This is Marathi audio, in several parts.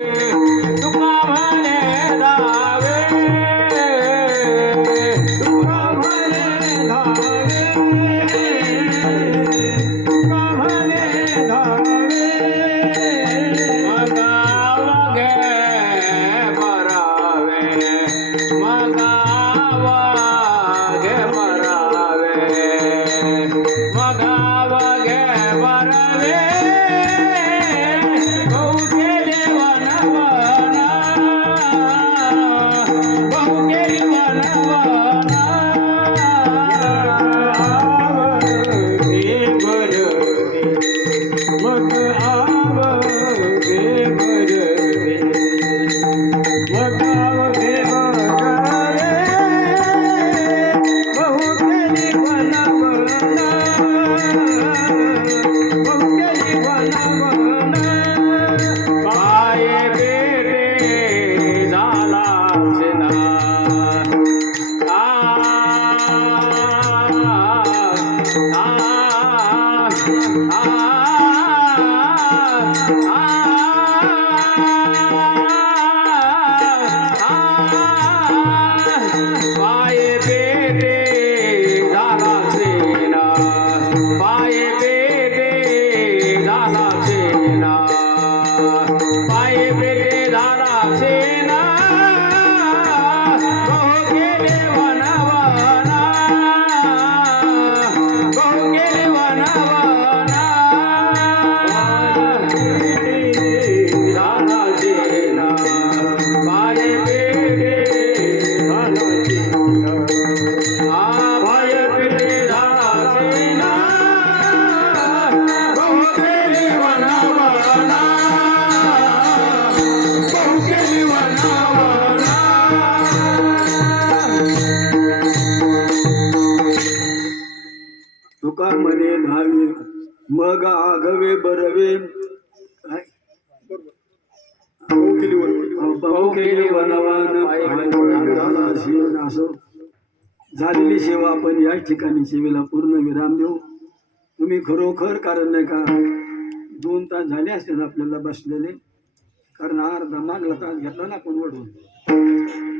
तुका तुका म्हणे धावे मग आगवे बरवे. झालेली सेवा आपण या ठिकाणी सेवेला पूर्ण विराम देऊ. तुम्ही खरोखर कारण नाही का दोन तास झाले असतील आपल्याला बसलेले. कारण अर्धा मागला तास घेतला ना आपण वडून.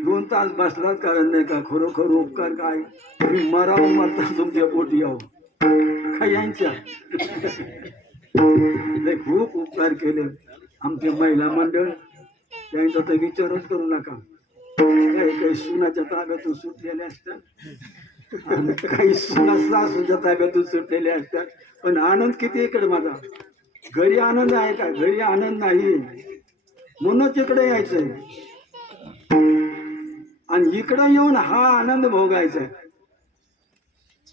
दोन तास बसलात कारण नाही का खरोखर उपकार काय? तुम्ही मरावं मरता तुमच्या पोटी यावं यांच्या लय खूप उपकार केले. आमचे महिला मंडळ त्यांचा तर विचारच करू नका. काही काही सुनाच्या ताब्यातून सुटलेल्या असतात. काही सुना सासूच्या ताब्यातून सुटलेल्या असतात. पण आनंद किती इकडे माझा. घरी आनंद आहे का? घरी आनंद नाही. म्हणूनच इकडे यायचंय. आणि इकडं येऊन हा आनंद भोगायचा आहे.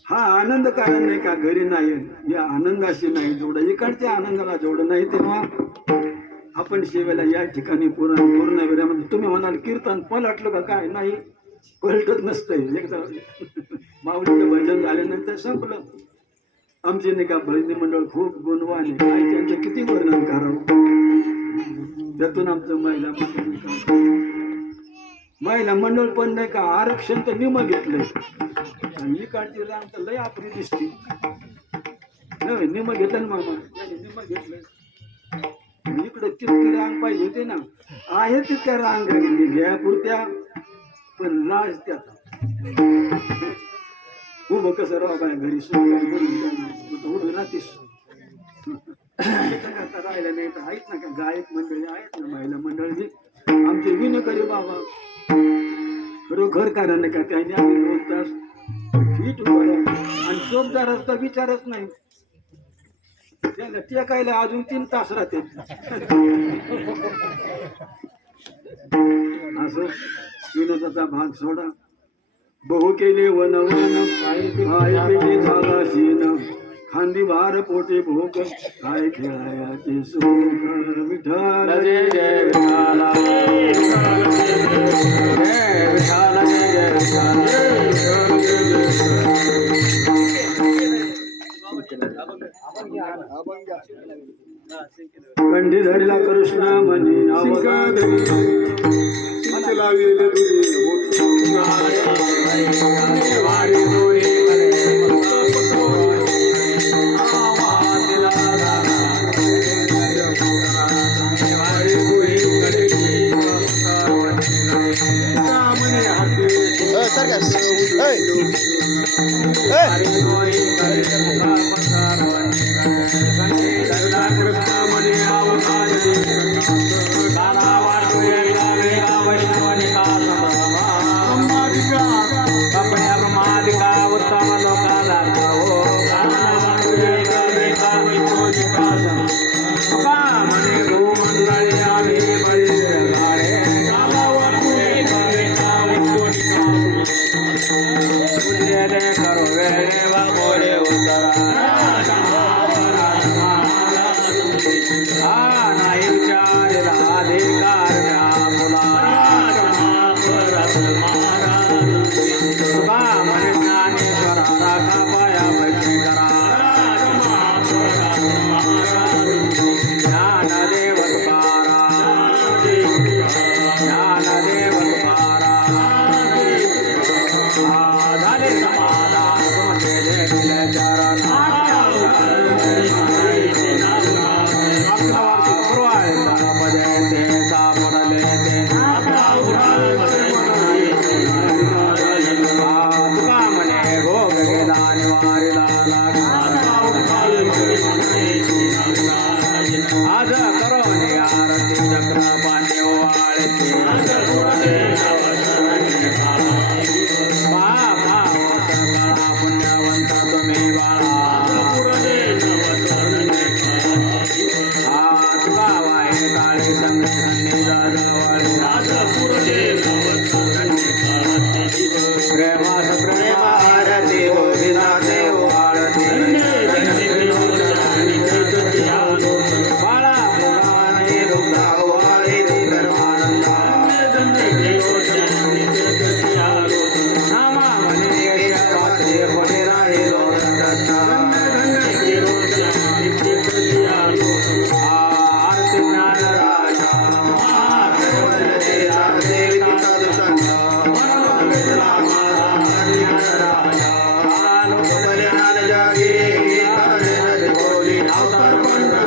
हा आनंद कारण नाही का? घरी नाही. या आनंदाशी नाही जोड इकडच्या आनंदाला जोड नाही तेव्हा आपण सेवेला या ठिकाणी पूर्ण पूर्ण वेळामध्ये. तुम्ही म्हणाल कीर्तन पलटलं का काय? नाही पलटत नसतंय. एकदा माऊलीचं भजन झाल्यानंतर संपलं. आमचे नाही का भजनी मंडळ खूप गुणवान आहे. काय त्यांचं किती वर्णन करावं? त्यातून आमचं महिला महिला मंडळ पण नाही का आरक्षण तर निम घेतलंय. आणि इकडची रांग तर लय आपली दिसते. नाही निम घेतलं ना मामा? निम घेतलं आणि इकडं तितकी रांग पाहिजे होते ना. आहे तितक्या रांग घ्या पुरत्या पण लाज त्या उभं कसं राह काय घरी सुरू काय करून नाही. तर उभं राहतेस. राहिलं नाही तर आहेत ना का गायक मंडळी आहेत ना महिला मंडळी. आमचे विनकरी बाबा. खरोखर कारण नाही का? त्याने आम्ही दोन तास फिट आणि चोपदार असता विचारच नाही. त्याला टेकायला अजून तीन तास राहते असं विनोदाचा भाग सोडा. बहु केले वन वन झाला शीन खांदी भार पोटे भोग काय खेळायाचे सुख विठ्ठल जय जय विठाला जय विठाला। जय जय कंठी धरला कृष्ण म्हणे वारी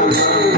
Música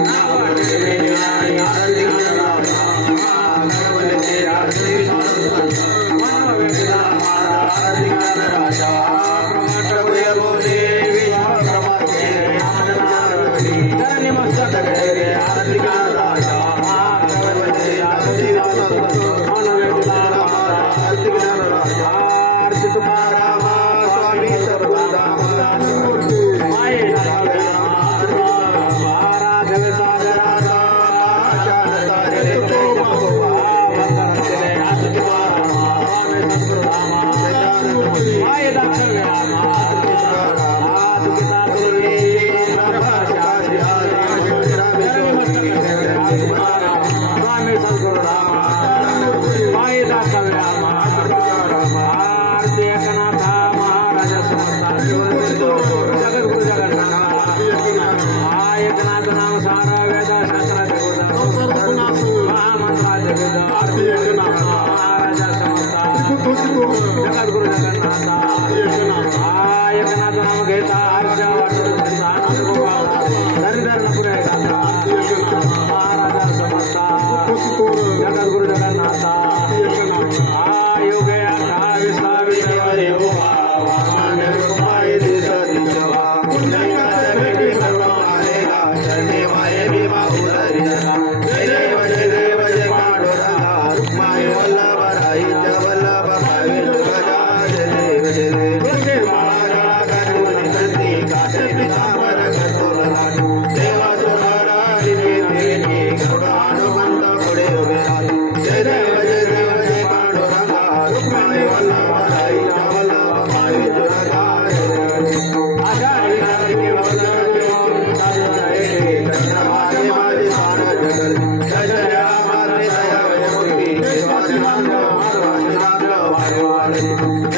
तुझको जगद्गुरु जगन्नाथा हा घेता आजच्या वाटत आनंद गोपाळा हरिधर नपुरे महाराजा समजता तुझको जगद्गुरु जगन्नाथा हा योगे Hallelujah.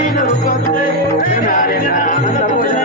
ನಾರಿನ ಕೊತ್ತೆ ನಾರಿನ ಆನಂದ ಕೊಟ್ಟೆ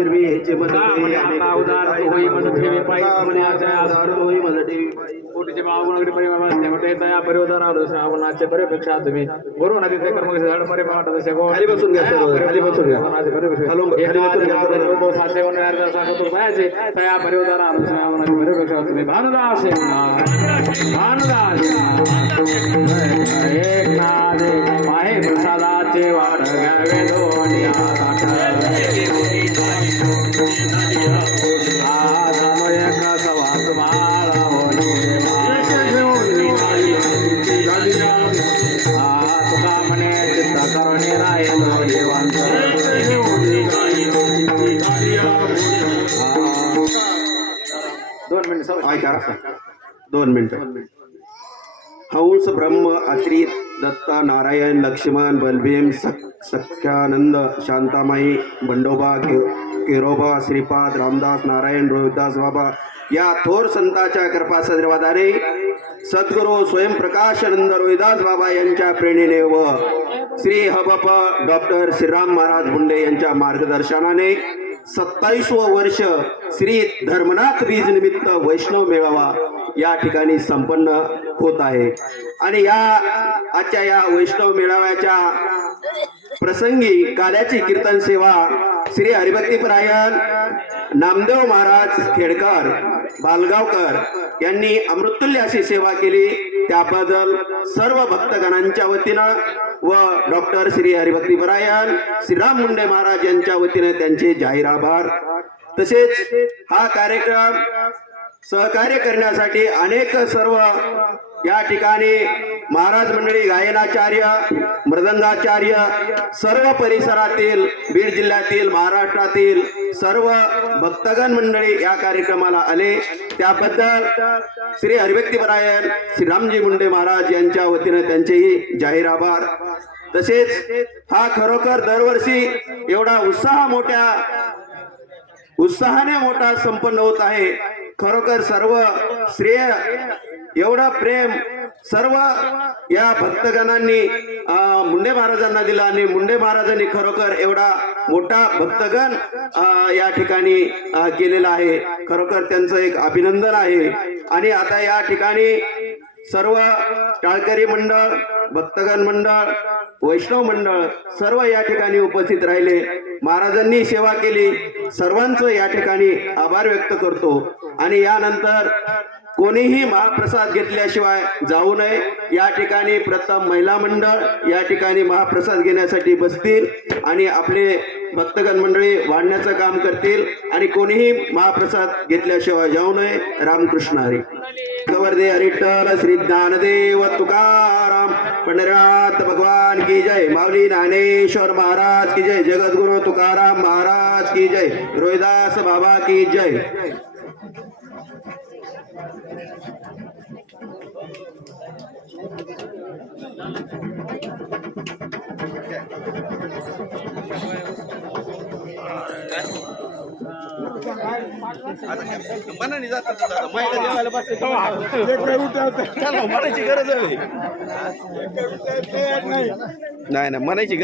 मदते आता उदार होई मन ठेवे पायी होई मदते कोटीचे महागुणगडी परिवार म्हटले तया परिवार आलो श्रावणाचे बरेपेक्षा तुम्ही. गुरु नदीचे कर्म झाड मरे वाटत असे गो खाली बसून घ्या खाली बसून घ्या. खाली बसून घ्या सेवन अर्धा सांगतो पायाचे तया परिवार आलो श्रावणाचे बरेपेक्षा तुम्ही. भानुदास. भानुदास. एक नादे माहे प्रसादाचे दोन मिनिट. दोन हंस ब्रह्म अत्रित दत्ता नारायण लक्ष्मण बलभीम सख सख्यानंद शांतामाई बंडोबा के केरोबा श्रीपाद रामदास नारायण रोहिदास बाबा या थोर संतांच्या कृपासद्रवादाने सद्गुरू स्वयंप्रकाशानंद रोहिदास बाबा यांच्या प्रेरणेने व श्री हबप डॉक्टर श्रीराम महाराज मुंडे यांच्या मार्गदर्शनाने सत्तावीसवं वर्ष श्री धर्मनाथ बीज निमित्त वैष्णव मेळावा या ठिकाणी संपन्न होत आहे. आणि या आजच्या या वैष्णव मेळाव्याच्या प्रसंगी काल्याची कीर्तन सेवा श्री हरिभक्तीपरायण नामदेव महाराज खेडकर बालगावकर यांनी अमृतुल्य अशी सेवा केली. त्याबद्दल सर्व भक्तगणांच्या वतीनं व डॉक्टर श्री हरिभक्तीपरायण श्रीराम मुंडे महाराज यांच्या वतीने त्यांचे जाहीर आभार. तसेच हा कार्यक्रम सहकार्य करण्यासाठी अनेक सर्व या ठिकाणी महाराज मंडळी गायनाचार्य मृदंगाचार्य सर्व परिसरातील बीड जिल्ह्यातील महाराष्ट्रातील सर्व भक्तगण मंडळी या कार्यक्रमाला आले. त्याबद्दल श्री हरिभक्तीपरायण श्री रामजी मुंडे महाराज यांच्या वतीने त्यांचेही जाहीर आभार. तसेच हा खरोखर दरवर्षी एवढा उत्साह मोठ्या उत्साहाने मोठा संपन्न होत आहे. खरोखर सर्व श्रेय एवढा प्रेम सर्व या भक्तगणांनी मुंडे महाराजांना दिला आणि मुंडे महाराजांनी खरोखर एवढा मोठा भक्तगण या ठिकाणी केलेला आहे. खरोखर त्यांचं एक अभिनंदन आहे. आणि आता या ठिकाणी सर्व टाळकरी मंडळ भक्तगण मंडळ वैष्णव मंडळ सर्व या ठिकाणी उपस्थित राहिले. महाराजांनी सेवा केली. सर्वांचं या ठिकाणी आभार व्यक्त करतो. आणि यानंतर कोणीही महाप्रसाद घेतल्याशिवाय जाऊ नये. या ठिकाणी प्रथम महिला मंडळ या ठिकाणी महाप्रसाद घेण्यासाठी बसतील आणि आपले भक्तगण मंडळी वाढण्याचं काम करतील आणि कोणीही महाप्रसाद घेतल्याशिवाय जाऊ नये. रामकृष्ण हरी. गवर्दे हरिटल श्री ज्ञानदेव तुका पंढरीनाथ भगवान की जय माऊली ज्ञानेश्वर महाराज की जय जगद्गुरु तुकाराम महाराज की जय रोहिदास बाबा की जय. म्हणायची गरज आहे. नाही नाही म्हणायची